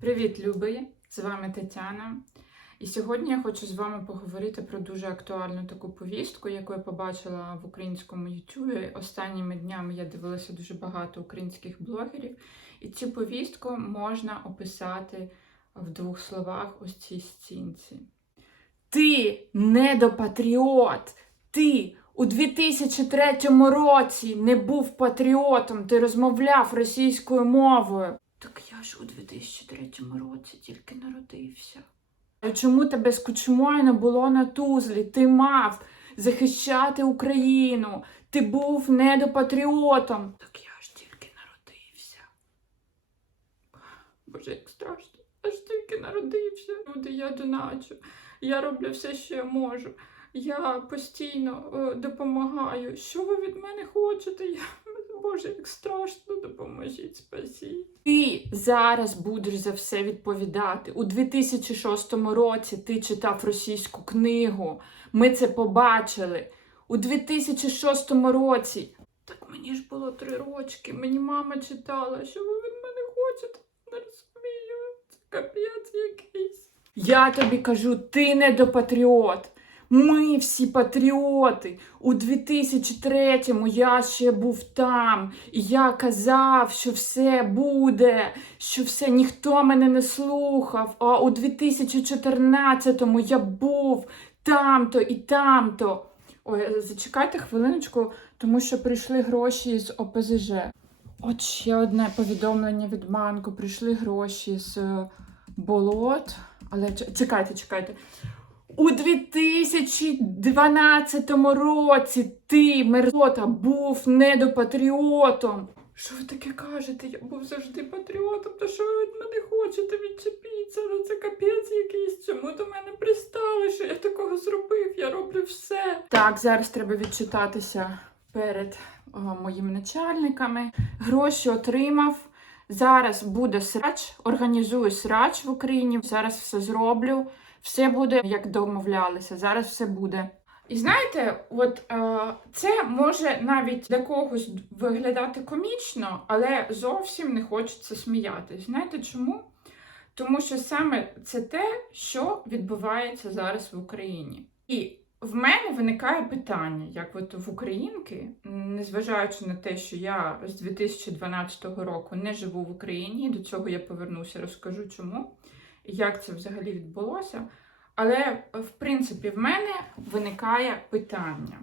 Привіт, любі! З вами Тетяна. І сьогодні я хочу з вами поговорити про дуже актуальну таку повістку, яку я побачила в українському Ютубі. Останніми днями я дивилася дуже багато українських блогерів, і цю повістку можна описати в двох словах ось цій стінці. Ти недопатріот! Ти у 2003 році не був патріотом, ти розмовляв російською мовою. Так я ж у 2003 році тільки народився. Чому тебе з кучмою не було на тузлі? Ти мав захищати Україну. Ти був недопатріотом. Так я ж тільки народився. Боже, як страшно. Я ж тільки народився. Люди, я доначу. Я роблю все, що я можу. Я постійно е, допомагаю. Що ви від мене хочете? Я... Боже, як страшно, допоможіть, спасіть. Ти зараз будеш за все відповідати. У 2006 році ти читав російську книгу. Ми це побачили. У 2006 році. Так мені ж було три рочки. Мені мама читала. Що ви від мене хочете? Не розумію. Це капець якийсь. Я тобі кажу, ти не до патріот. Ми всі патріоти. У 2003-му я ще був там, і я казав, що все буде, що все ніхто мене не слухав. А у 2014-му я був там-то і там-то. Ой, зачекайте хвилиночку, тому що прийшли гроші з ОПЗЖ. От ще одне повідомлення від банку. Прийшли гроші з е, болот. Але чекайте, чекайте. У 2012 році ти, мерзота, був недопатріотом. Що ви таке кажете? Я був завжди патріотом. Та що ви від мене хочете? Відчепіться, ну це капець якийсь. Чому до мене пристали? Що я такого зробив? Я роблю все. Так, зараз треба відчитатися перед о, моїми начальниками. Гроші отримав. Зараз буде срач, організую срач в Україні. Зараз все зроблю. Все буде як домовлялися. Зараз все буде. І знаєте, от е, це може навіть для когось виглядати комічно, але зовсім не хочеться сміятись. Знаєте чому? Тому що саме це те, що відбувається зараз в Україні. І в мене виникає питання, як от в українки, незважаючи на те, що я з 2012 року не живу в Україні, і до цього я повернуся, розкажу чому, як це взагалі відбулося. Але, в принципі, в мене виникає питання,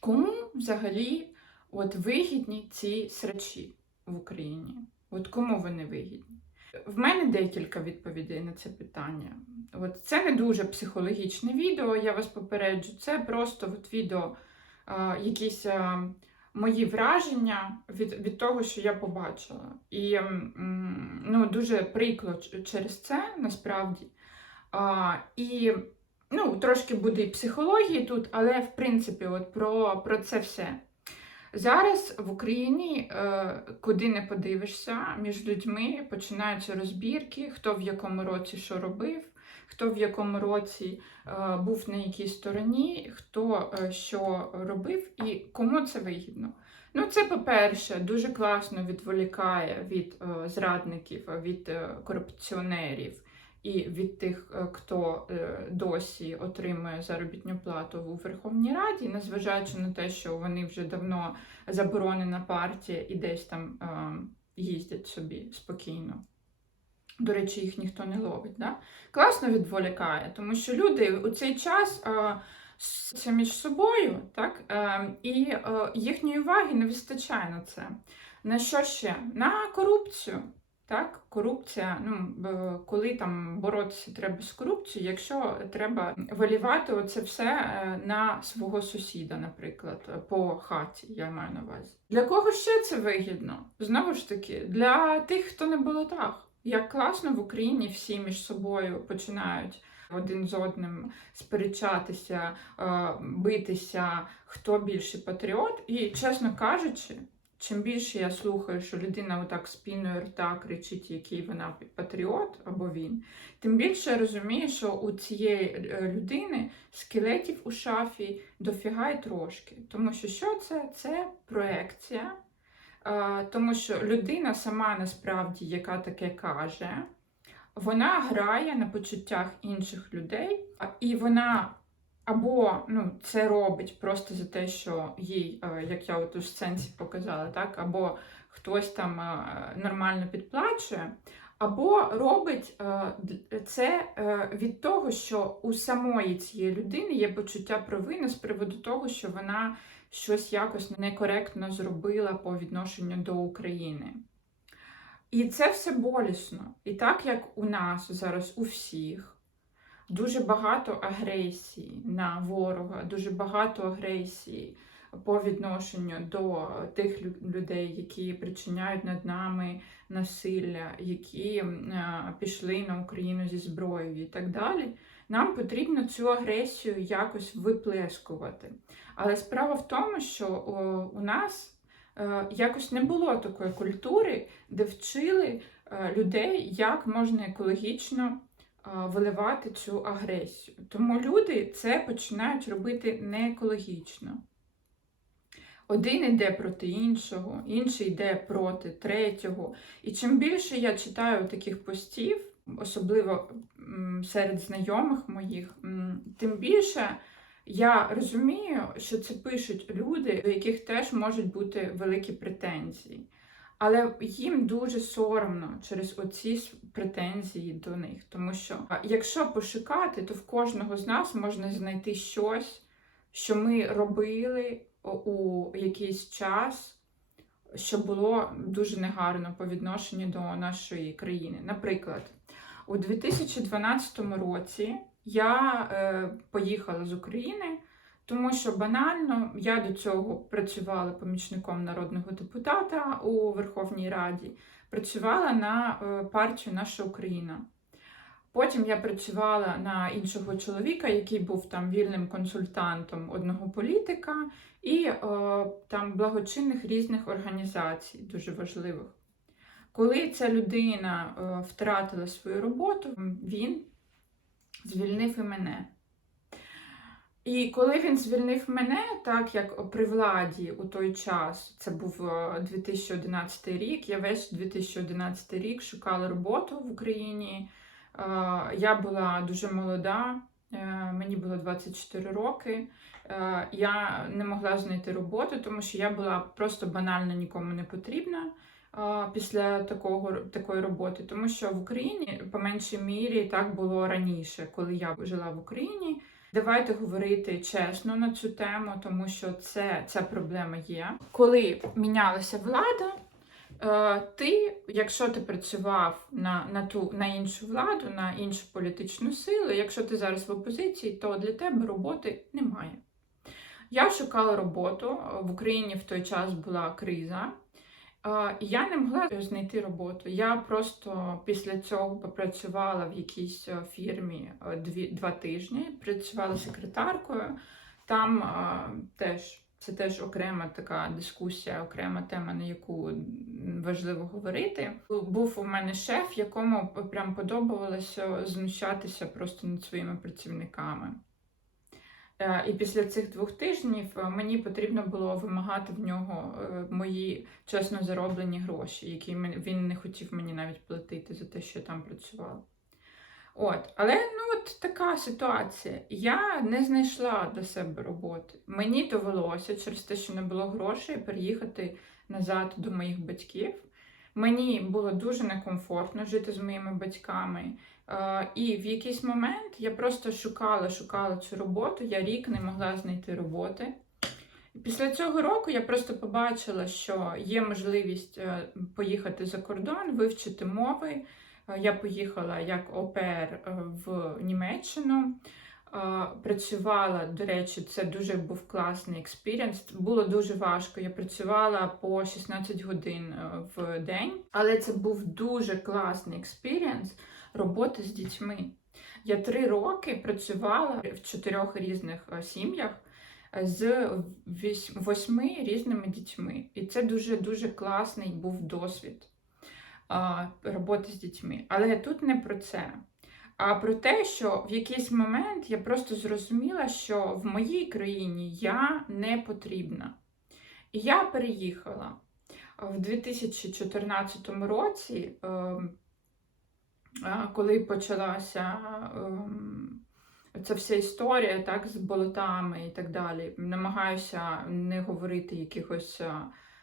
кому взагалі от вигідні ці срачі в Україні? От кому вони вигідні? В мене декілька відповідей на це питання. От це не дуже психологічне відео, я вас попереджу. Це просто от відео, а, якісь а, мої враження від, від того, що я побачила. І ну, дуже прикро через це насправді. А, і ну, трошки буде і психології тут, але в принципі, от про, про це все. Зараз в Україні, е, куди не подивишся, між людьми починаються розбірки, хто в якому році що робив, хто в якому році е, був на якій стороні, хто е, що робив і кому це вигідно. Ну, це, по-перше, дуже класно відволікає від е, зрадників, від корупціонерів і від тих, хто досі отримує заробітну плату у Верховній Раді, незважаючи на те, що вони вже давно заборонена партія і десь там їздять собі спокійно. До речі, їх ніхто не ловить. Да? Класно відволікає, тому що люди у цей час е, між собою, так? Е, і е, їхньої уваги не вистачає на це. На що ще? На корупцію. Так, корупція, ну коли там боротися треба з корупцією, якщо треба вилівати оце все е, на свого сусіда, наприклад, по хаті, я маю на увазі. Для кого ще це вигідно? Знову ж таки, для тих, хто на болотах. Як класно в Україні всі між собою починають один з одним сперечатися, е, битися, хто більший патріот. І, чесно кажучи, чим більше я слухаю, що людина отак спіною рта кричить, який вона патріот або він, тим більше я розумію, що у цієї е, людини скелетів у шафі дофіга й трошки. Тому що що це? Це проекція Тому що людина сама насправді, яка таке каже, вона грає на почуттях інших людей, і вона або ну, це робить просто за те, що їй, е, як я от у сценці показала, так, або хтось там е, нормально підплачує, або робить е, це е, від того, що у самої цієї людини є почуття провини з приводу того, що вона щось якось некоректно зробила по відношенню до України. І це все болісно. І так як у нас зараз у всіх дуже багато агресії на ворога, дуже багато агресії по відношенню до тих людей, які причиняють над нами насилля, які пішли на Україну зі зброєю і так далі. Нам потрібно цю агресію якось виплескувати. Але справа в тому, що о, у нас е, якось не було такої культури, де вчили е, людей, як можна екологічно е, виливати цю агресію. Тому люди це починають робити не екологічно. Один йде проти іншого, інший йде проти третього. І чим більше я читаю таких постів, особливо серед знайомих моїх, тим більше я розумію, що це пишуть люди, до яких теж можуть бути великі претензії. Але їм дуже соромно через оці претензії до них. Тому що якщо пошукати, то в кожного з нас можна знайти щось, що ми робили у- якийсь час, що було дуже негарно по відношенню до нашої країни. Наприклад, у 2012 році я е, поїхала з України, тому що банально я до цього працювала помічником народного депутата у Верховній Раді, працювала на е, партію Наша Україна. Потім я працювала на іншого чоловіка, який був там вільним консультантом одного політика і е, там благочинних різних організацій, дуже важливих. Коли ця людина е, втратила свою роботу, він звільнив і мене. І коли він звільнив мене, так як при владі у той час, це був е, 2011 рік, я весь 2011 рік шукала роботу в Україні. Е, Я була дуже молода, е, мені було 24 роки. Е, Я не могла знайти роботу, тому що я була просто банально нікому не потрібна е, після такого, такої роботи. Тому що в Україні, по меншій мірі, так було раніше, коли я жила в Україні. Давайте говорити чесно на цю тему, тому що це, ця проблема є. Коли мінялася влада, е, ти, якщо ти працював на, на, ту, на іншу владу, на іншу політичну силу, якщо ти зараз в опозиції, то для тебе роботи немає. Я шукала роботу. В Україні в той час була криза. Е, я не могла знайти роботу. Я просто після цього попрацювала в якійсь е, фірмі е, дві, два тижні, працювала секретаркою. Там теж це теж окрема така дискусія, окрема тема, на яку важливо говорити. Був у мене шеф, якому прям подобалося знущатися просто над своїми працівниками. Е, І після цих двох тижнів е, мені потрібно було вимагати в нього е, мої чесно зароблені гроші, які він не хотів мені навіть платити за те, що я там працювала. От, але ну от така ситуація. Я не знайшла для себе роботи. Мені довелося через те, що не було грошей, переїхати назад до моїх батьків. Мені було дуже некомфортно жити з моїми батьками. Е, І в якийсь момент я просто шукала, шукала цю роботу. Я рік не могла знайти роботи. Після цього року я просто побачила, що є можливість е, поїхати за кордон, вивчити мови. Е, Я поїхала як ОПР в Німеччину. Працювала, до речі, це дуже був класний експірієнс. Було дуже важко. Я працювала по 16 годин в день, але це був дуже класний експірієнс роботи з дітьми. Я три роки працювала в чотирьох різних е, сім'ях е, з восьми різними дітьми. І це дуже дуже класний був досвід роботи з дітьми. Але тут не про це. А про те, що в якийсь момент я просто зрозуміла, що в моїй країні я не потрібна. І я переїхала. В 2014 році, ем, коли почалася ем, ця вся історія так, з болотами і так далі, намагаюся не говорити якихось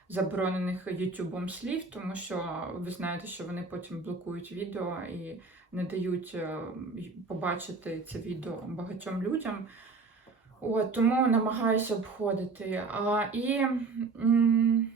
заборонених Ютубом слів, тому що ви знаєте, що вони потім блокують відео і не дають е, побачити це відео багатьом людям. От, тому намагаюся обходити. А, і м,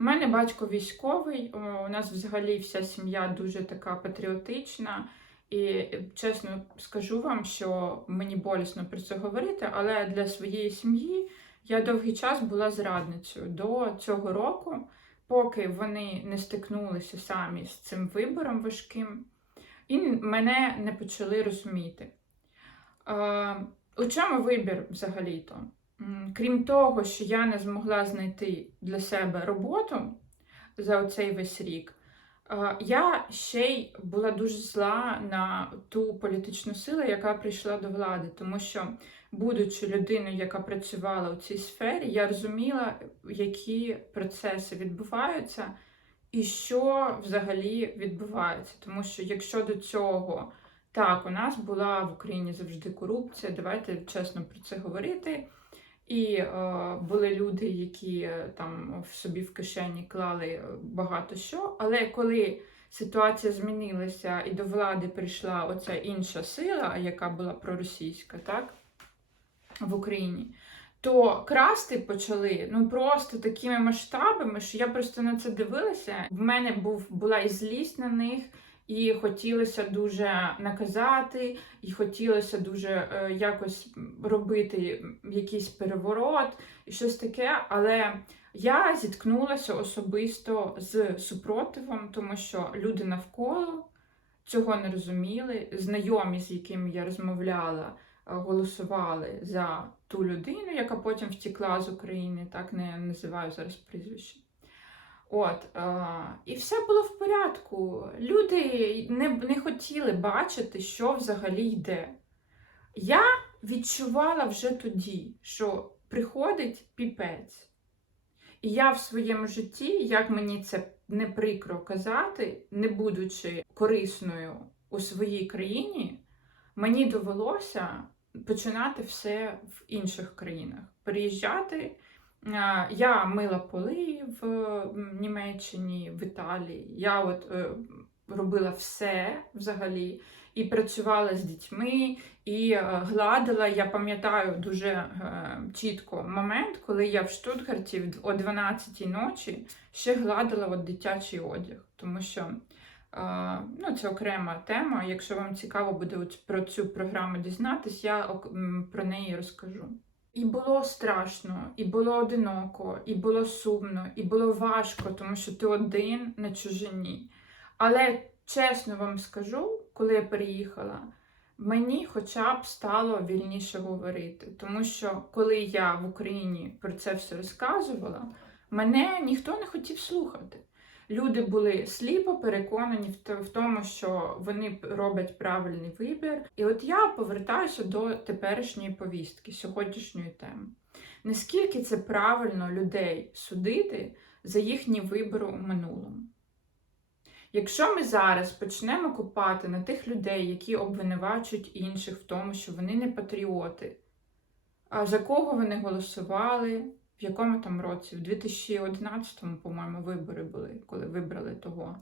у мене батько військовий, у нас взагалі вся сім'я дуже така патріотична. І чесно скажу вам, що мені болісно про це говорити, але для своєї сім'ї я довгий час була зрадницею до цього року, поки вони не стикнулися самі з цим вибором важким, і мене не почали розуміти. Е, у чому вибір взагалі-то? Крім того, що я не змогла знайти для себе роботу за оцей весь рік, е, я ще й була дуже зла на ту політичну силу, яка прийшла до влади, тому що, будучи людиною, яка працювала у цій сфері, я розуміла, які процеси відбуваються і що взагалі відбувається. Тому що якщо до цього так, у нас була в Україні завжди корупція, давайте чесно про це говорити. І е, були люди, які е, там в собі в кишені клали е, багато що. Але коли ситуація змінилася і до влади прийшла оця інша сила, яка була проросійська, так, в Україні, то красти почали ну просто такими масштабами, що я просто на це дивилася. В мене був була і злість на них. І хотілося дуже наказати, і хотілося дуже е, якось робити якийсь переворот і щось таке. Але я зіткнулася особисто з супротивом, тому що люди навколо цього не розуміли. Знайомі, з якими я розмовляла, е, голосували за ту людину, яка потім втекла з України, так не називаю зараз прізвище. От, е, і все було в порядку. Люди не, не хотіли бачити, що взагалі йде. Я відчувала вже тоді, що приходить піпець. І я в своєму житті, як мені це не прикро казати, не будучи корисною у своїй країні, мені довелося починати все в інших країнах. Переїжджати. А, Я мила поли в Німеччині, в Італії. Я от е, робила все взагалі і працювала з дітьми, і е, гладила. Я пам'ятаю дуже е, чітко момент, коли я в Штутгарті о 12-й ночі ще гладила от дитячий одяг, тому що. е, Ну, це окрема тема. Якщо вам цікаво буде про цю програму дізнатись, я про неї розкажу. І було страшно, і було одиноко, і було сумно, і було важко, тому що ти один на чужині. Але чесно вам скажу, коли я переїхала, мені хоча б стало вільніше говорити. Тому що коли я в Україні про це все розказувала, мене ніхто не хотів слухати. Люди були сліпо переконані в тому, що вони роблять правильний вибір. І от я повертаюся до теперішньої повістки, сьогоднішньої теми. Наскільки це правильно людей судити за їхні вибори у минулому? Якщо ми зараз почнемо купати на тих людей, які обвинувачують інших в тому, що вони не патріоти, а за кого вони голосували, в якому там році? В 2011-му, по-моєму, вибори були, коли вибрали того,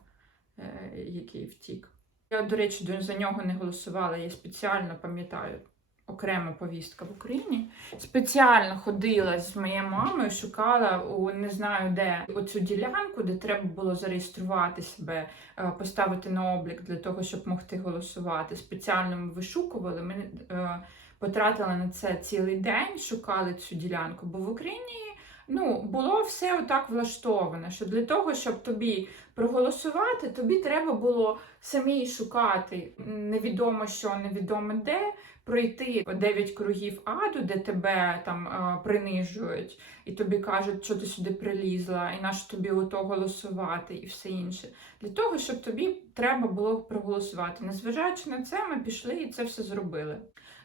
е, який втік. Я, до речі, за нього не голосувала. Я спеціально пам'ятаю окрема повістка в Україні. Спеціально ходила з моєю мамою, шукала у не знаю де оцю ділянку, де треба було зареєструвати себе, е, поставити на облік для того, щоб могти голосувати. Спеціально ми вишукували. Ми потратили на це цілий день, шукали цю ділянку, бо в Україні ну, було все отак влаштоване, що для того, щоб тобі проголосувати, тобі треба було самій шукати невідомо що, невідомо де, пройти 9 кругів аду, де тебе там принижують, і тобі кажуть, що ти сюди прилізла, і на що тобі ото голосувати, і все інше. Для того, щоб тобі треба було проголосувати. Незважаючи на це, ми пішли і це все зробили.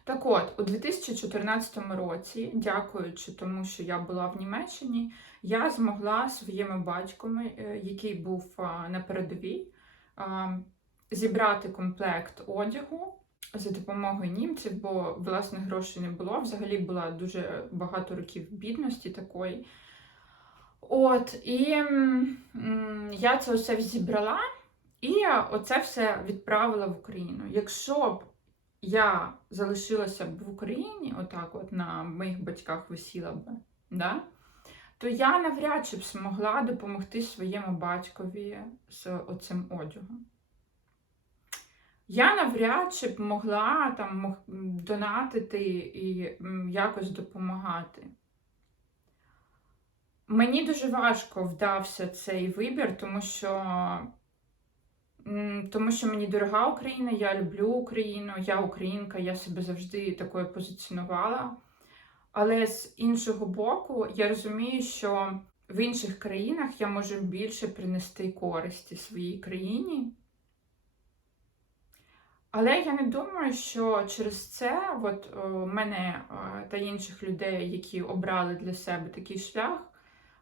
Так от, у 2014 році, дякуючи тому, що я була в Німеччині, я змогла своїми батьками, е, який був на передовій, зібрати комплект одягу за допомогою німців, бо власне грошей не було. Взагалі була дуже багато років бідності такої. От, і я це все зібрала і оце все відправила в Україну. Якщо б я залишилася б в Україні, отак от на моїх батьках висіла б, да? то я навряд чи б змогла допомогти своєму батькові з оцим одягом. Я навряд чи б могла там донатити і якось допомагати. Мені дуже важко вдався цей вибір, тому що, тому що мені дорога Україна, я люблю Україну, я українка, я себе завжди такою позиціонувала. Але з іншого боку, я розумію, що в інших країнах я можу більше принести користі своїй країні. Але я не думаю, що через це от, о, мене е, та інших людей, які обрали для себе такий шлях,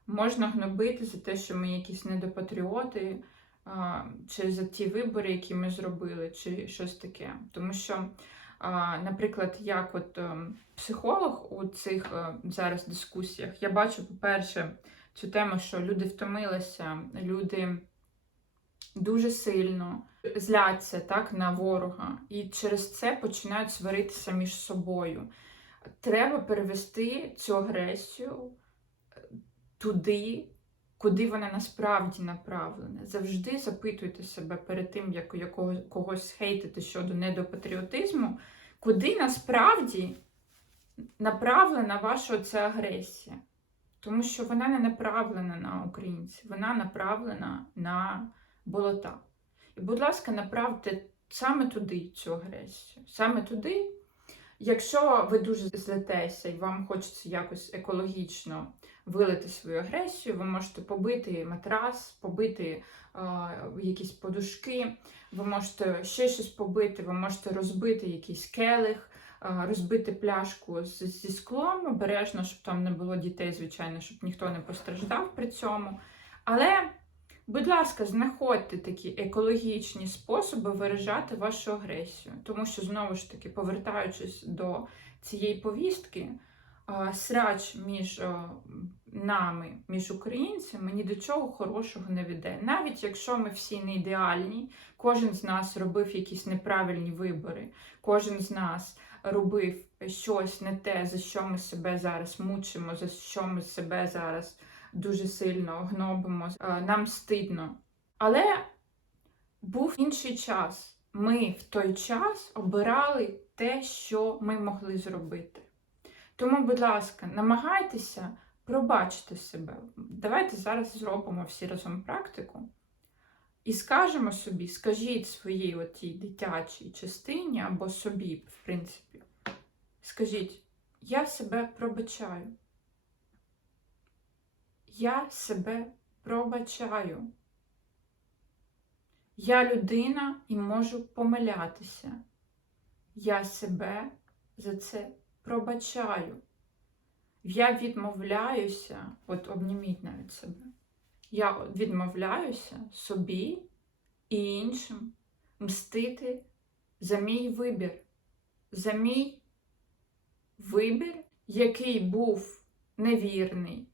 можна гнобити за те, що ми якісь недопатріоти, чи за ті вибори, які ми зробили, чи щось таке. Тому що, наприклад, як от ем, психолог у цих е, зараз дискусіях, я бачу, по-перше, цю тему, що люди втомилися, люди дуже сильно зляться так, на ворога, і через це починають сваритися між собою. Треба перевести цю агресію туди, куди вона насправді направлена. Завжди запитуйте себе перед тим, як якого, когось хейтити щодо недопатріотизму, куди насправді направлена ваша ця агресія. Тому що вона не направлена на українців, вона направлена на болота. І, будь ласка, направте саме туди цю агресію. Саме туди, якщо ви дуже злетеся і вам хочеться якось екологічно вилити свою агресію, ви можете побити матрас, побити е, якісь подушки, ви можете ще щось побити, ви можете розбити якийсь келих, е, розбити пляшку зі склом, обережно, щоб там не було дітей, звичайно, щоб ніхто не постраждав при цьому. Але, будь ласка, знаходьте такі екологічні способи виражати вашу агресію. Тому що, знову ж таки, повертаючись до цієї повістки, срач між нами, між українцями, ні до чого хорошого не веде. Навіть якщо ми всі не ідеальні, кожен з нас робив якісь неправильні вибори, кожен з нас робив щось не те, за що ми себе зараз мучимо, за що ми себе зараз дуже сильно гнобимо, нам стидно. Але був інший час. Ми в той час обирали те, що ми могли зробити. Тому, будь ласка, намагайтеся пробачити себе. Давайте зараз зробимо всі разом практику. І скажемо собі, скажіть своїй отій дитячій частині або собі, в принципі, скажіть, я себе пробачаю. Я себе пробачаю. Я людина і можу помилятися. Я себе за це пробачаю. Я відмовляюся, от обніміть навіть себе. Я відмовляюся собі і іншим мстити за мій вибір, за мій вибір, який був невірний.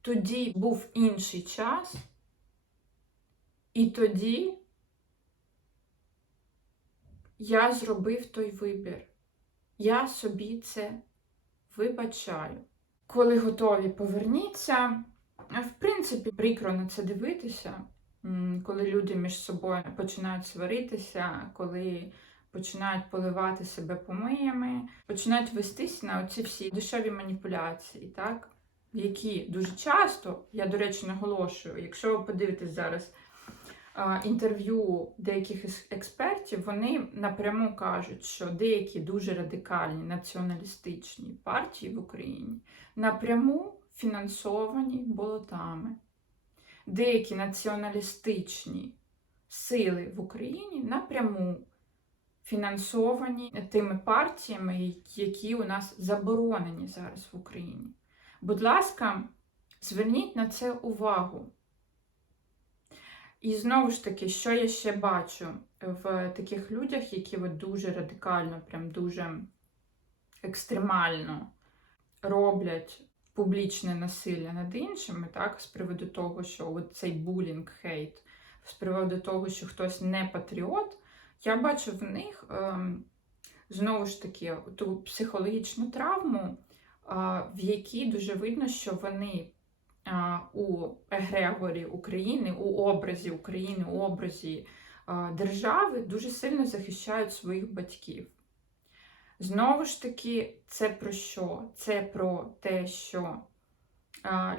Тоді був інший час, і тоді я зробив той вибір. Я собі це вибачаю. Коли готові, поверніться. В принципі, прикро на це дивитися, коли люди між собою починають сваритися, коли починають поливати себе помиями, починають вестись на оці всі дешеві маніпуляції, так? які дуже часто, я, до речі, наголошую, якщо ви подивитесь зараз інтерв'ю деяких експертів, вони напряму кажуть, що деякі дуже радикальні націоналістичні партії в Україні напряму фінансовані болотами. Деякі націоналістичні сили в Україні напряму фінансовані тими партіями, які у нас заборонені зараз в Україні. Будь ласка, зверніть на це увагу. І знову ж таки, що я ще бачу в таких людях, які от дуже радикально, прям дуже екстремально роблять публічне насилля над іншими, так, з приводу того, що от цей булінг, хейт, з приводу того, що хтось не патріот, я бачу в них ем, знову ж таки ту психологічну травму, а, в якій дуже видно, що вони у егрегорі України, у образі України, у образі держави дуже сильно захищають своїх батьків. Знову ж таки, це про що? Це про те, що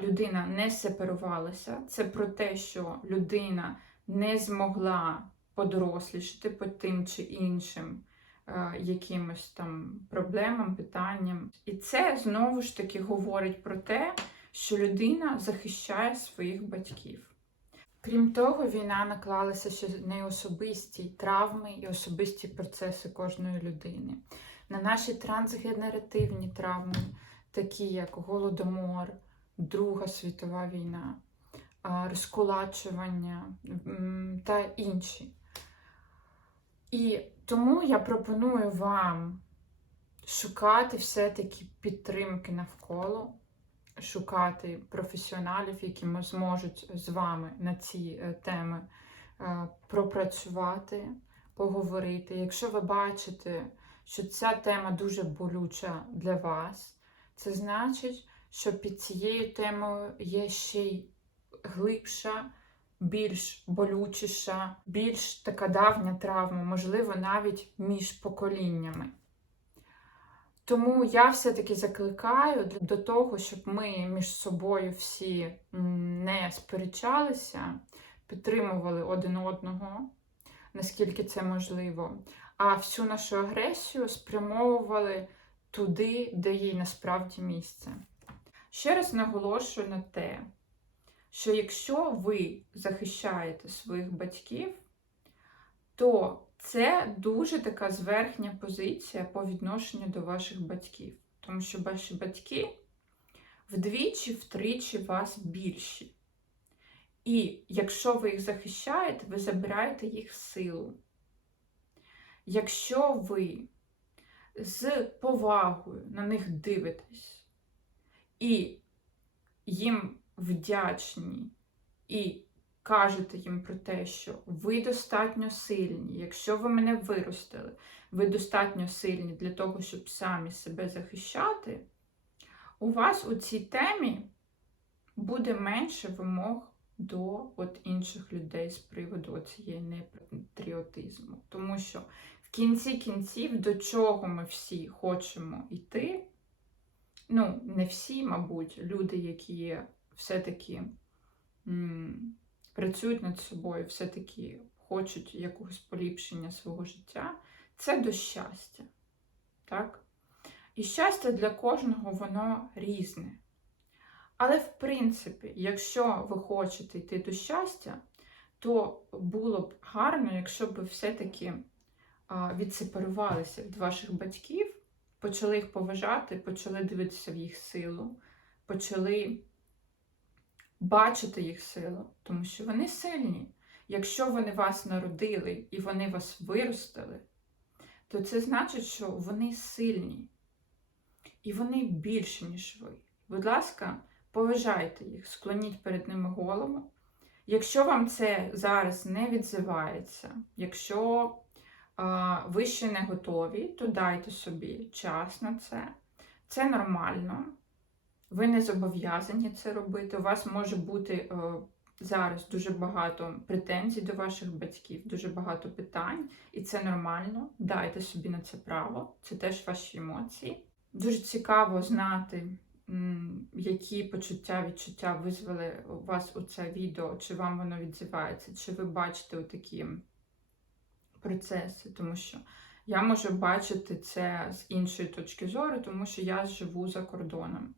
людина не сепарувалася, це про те, що людина не змогла подорослішати по тим чи іншим якимось там проблемам, питанням. І це знову ж таки говорить про те, що людина захищає своїх батьків. Крім того, війна наклалася ще на особисті травми і особисті процеси кожної людини, на наші трансгенеративні травми, такі як голодомор, Друга світова війна, розкулачування та інші. І тому я пропоную вам шукати все-таки підтримки навколо, шукати професіоналів, які зможуть з вами на ці е, теми е, пропрацювати, поговорити. Якщо ви бачите, що ця тема дуже болюча для вас, це значить, що під цією темою є ще й глибша більш болючіша, більш така давня травма, можливо, навіть між поколіннями. Тому я все-таки закликаю до того, щоб ми між собою всі не сперечалися, підтримували один одного, наскільки це можливо, а всю нашу агресію спрямовували туди, де їй насправді місце. Ще раз наголошую на те, що якщо ви захищаєте своїх батьків, то це дуже така зверхня позиція по відношенню до ваших батьків. Тому що ваші батьки вдвічі, втричі вас більші. І якщо ви їх захищаєте, ви забираєте їх силу. Якщо ви з повагою на них дивитесь і їм вдячні і кажете їм про те, що ви достатньо сильні, якщо ви мене виростили, ви достатньо сильні для того, щоб самі себе захищати, у вас у цій темі буде менше вимог до от інших людей з приводу цієї непатріотизму. Тому що в кінці кінців, до чого ми всі хочемо йти, ну, не всі, мабуть, люди, які все-таки працюють над собою, все-таки хочуть якогось поліпшення свого життя, це до щастя. Так? І щастя для кожного воно різне. Але, в принципі, якщо ви хочете йти до щастя, то було б гарно, якщо б ви все-таки відсепарувалися від ваших батьків, почали їх поважати, почали дивитися в їх силу, почали бачити їх силу, тому що вони сильні. Якщо вони вас народили і вони вас виростили, то це значить, що вони сильні. І вони більші, ніж ви. Будь ласка, поважайте їх, склоніть перед ними голову. Якщо вам це зараз не відзивається, якщо а, ви ще не готові, то дайте собі час на це. Це нормально. Ви не зобов'язані це робити. У вас може бути е, зараз дуже багато претензій до ваших батьків, дуже багато питань, і це нормально. Дайте собі на це право, це теж ваші емоції. Дуже цікаво знати, які почуття, відчуття визвали у вас у це відео, чи вам воно відзивається, чи ви бачите такі процеси, тому що я можу бачити це з іншої точки зору, тому що я живу за кордоном.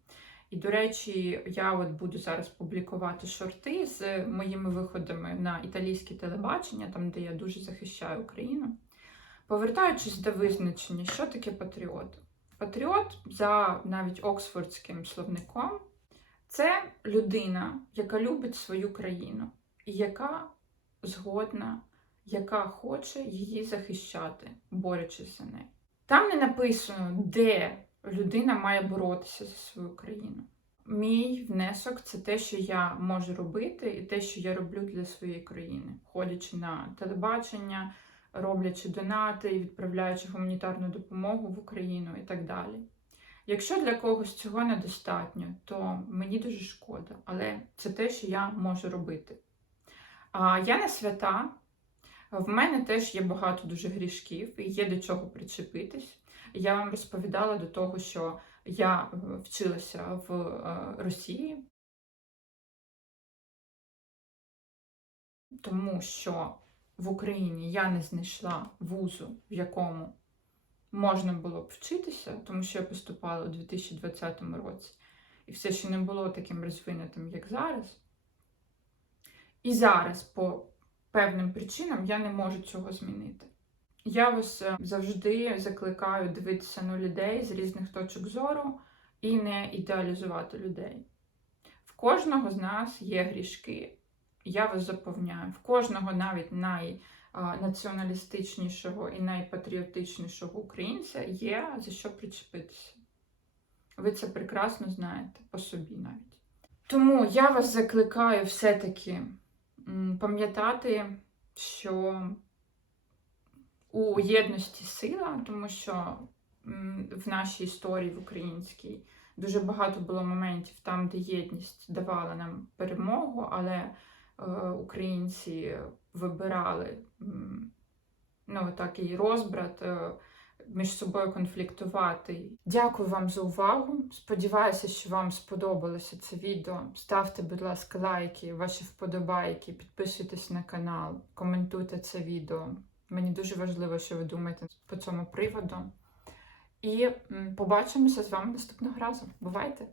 І, до речі, я от буду зараз публікувати шорти з моїми виходами на італійське телебачення, там, де я дуже захищаю Україну. Повертаючись до визначення, що таке патріот? Патріот за навіть Оксфордським словником це людина, яка любить свою країну і яка згодна, яка хоче її захищати, борючись за неї. Там не написано, де людина має боротися за свою країну. Мій внесок це те, що я можу робити, і те, що я роблю для своєї країни, ходячи на телебачення, роблячи донати і відправляючи гуманітарну допомогу в Україну і так далі. Якщо для когось цього недостатньо, то мені дуже шкода, але це те, що я можу робити. А я не свята, в мене теж є багато дуже грішків і є до чого причепитись. Я вам розповідала до того, що я е, вчилася в е, Росії, тому що в Україні я не знайшла вузу, в якому можна було б вчитися, тому що я поступала у 2020 році, і все ще не було таким розвинутим, як зараз. І зараз, по певним причинам, я не можу цього змінити. Я вас е, завжди закликаю дивитися на людей з різних точок зору і не ідеалізувати людей. В кожного з нас є грішки. Я вас запевняю, в кожного навіть найнаціоналістичнішого і найпатріотичнішого українця є за що причепитися. Ви це прекрасно знаєте по собі навіть. Тому я вас закликаю все-таки пам'ятати, що у єдності сила, тому що в нашій історії в українській дуже багато було моментів там, де єдність давала нам перемогу, але е, українці вибирали ну, такий розбрат. е, Між собою конфліктувати. Дякую вам за увагу. Сподіваюся, що вам сподобалося це відео. Ставте, будь ласка, лайки, ваші вподобайки, підписуйтесь на канал, коментуйте це відео. Мені дуже важливо, що ви думаєте по цьому приводу. І побачимося з вами наступного разу. Бувайте!